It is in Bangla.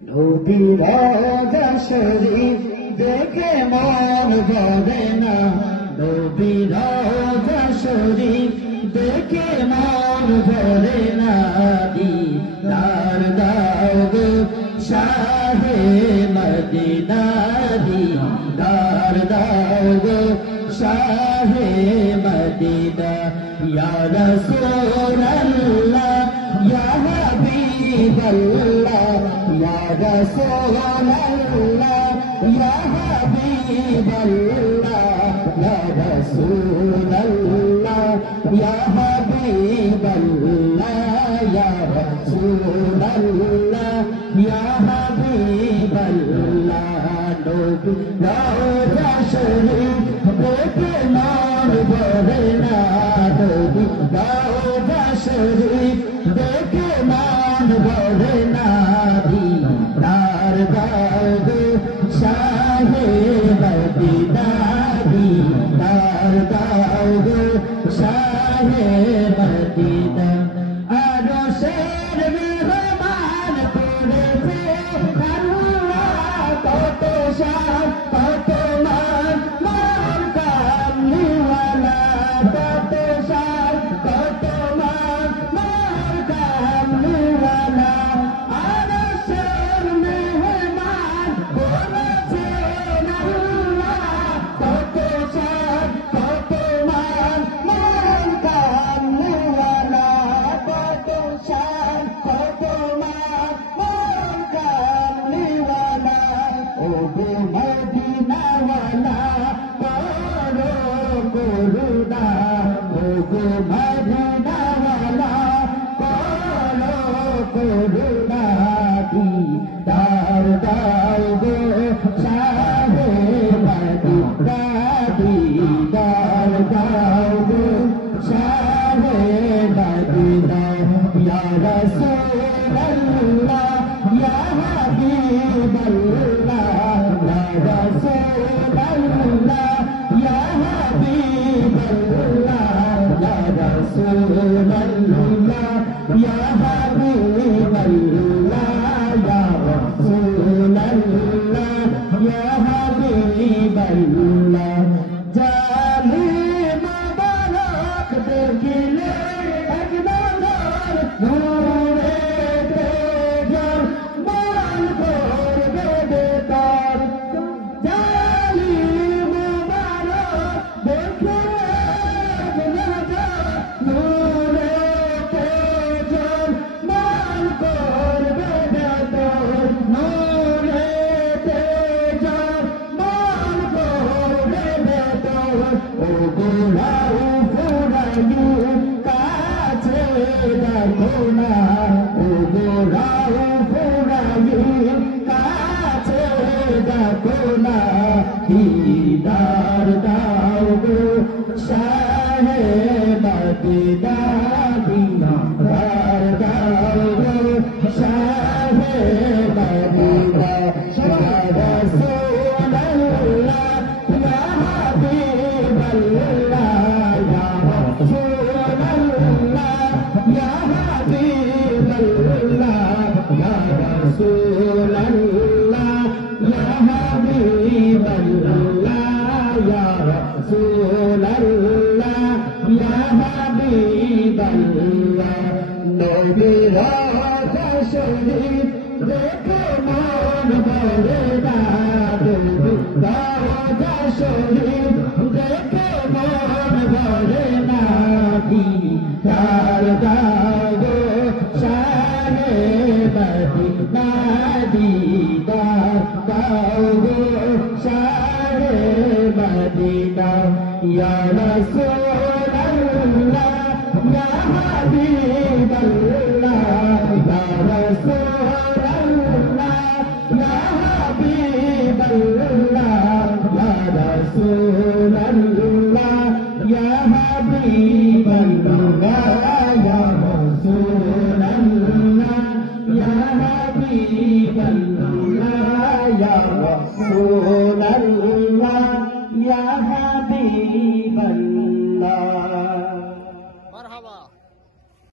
নবী রাজা শরীফ দেখে মন ভরে না, নবী রাজা শরীফ দেখে মন ভরে না, দিদার দাও গো শাহে মদিনা, দিদার দাও গো শাহে মদিনা। ইয়া রাসূলাল্লাহ ইয়া হাবিবাল্লাহ, ইয়া রাসূলাল্লাহ ইয়া হাবিবাল্লাহ, ইয়া রাসূলাল্লাহ ইয়া হাবিবাল্লাহ, ইয়া রাসূলাল্লাহ ইয়া হাবিবাল্লাহ। নবী রাজা শরীফ দেখে মন ভরে না, নবী রাজা শরীফ দেখে মন ভরে না, দিদার দাও গো শাহে মদিনা, দিদার দাও গো শাহে মদিনা। আরশের মেহমান করেছে আল্লাহ, কত শান কত মান মোর কামলিওয়ালা, কত শান কত মান মোর কামলিওয়ালা। আরশের মেহমান করেছে আল্লাহ, কত শান কত মান মোর কামলিওয়ালা, কত শান কত মান মোর কামলিওয়ালা। ও গো মদিনাওয়ালা করো করুণা, ও গো মদিনাওয়ালা করো করুণা, দিদার দাও গো শাহে মদিনা, দিদার দাও গো শাহে মদিনা। ইয়া রাসূলাল্লাহ ইয়া হাবিবাল্লাহ, ইয়া রাসূলাল্লাহ ইয়া হাবিবাল্লাহ, ইয়া রাসূলাল্লাহ ইয়া হাবিবাল্লাহ, ইয়া রাসূলাল্লাহ ইয়া হাবিবাল্লাহ। জালি মুবারক দেখিলে এক নজর নূরে তেজর মান করবে বেতার, জালি মুবারক দেখিলে এক নজর নূরে তেজর মান করবে বেতার, নূরে তেজর মান করবে বেতার। ও গোলাউ ফুরাইয়ু কাছে দেখো না, ও গোলাউ ফুরাইয়ু কাছে দেখো না, দিদার দাও গো শাহে মদিনা, দিদার দাও গো শাহে মদিনা। ইয়া রাসূলাল্লাহ ইয়া হাবিবাল্লাহ, ইয়া রাসূলাল্লাহ ইয়া হাবিবাল্লাহ, ইয়া রাসূলাল্লাহ ইয়া হাবিবাল্লাহ, ইয়া রাসূলাল্লাহ ইয়া হাবিবাল্লাহ। নবী রাজা শরীফ দেখে মন ভরে না, নবী রাজা শরীফ দেখে মন ভরে না, দিদার দাও গো শাহে মদিনা, দিদার দাও গো শাহে মদিনা। ইয়া রাসূল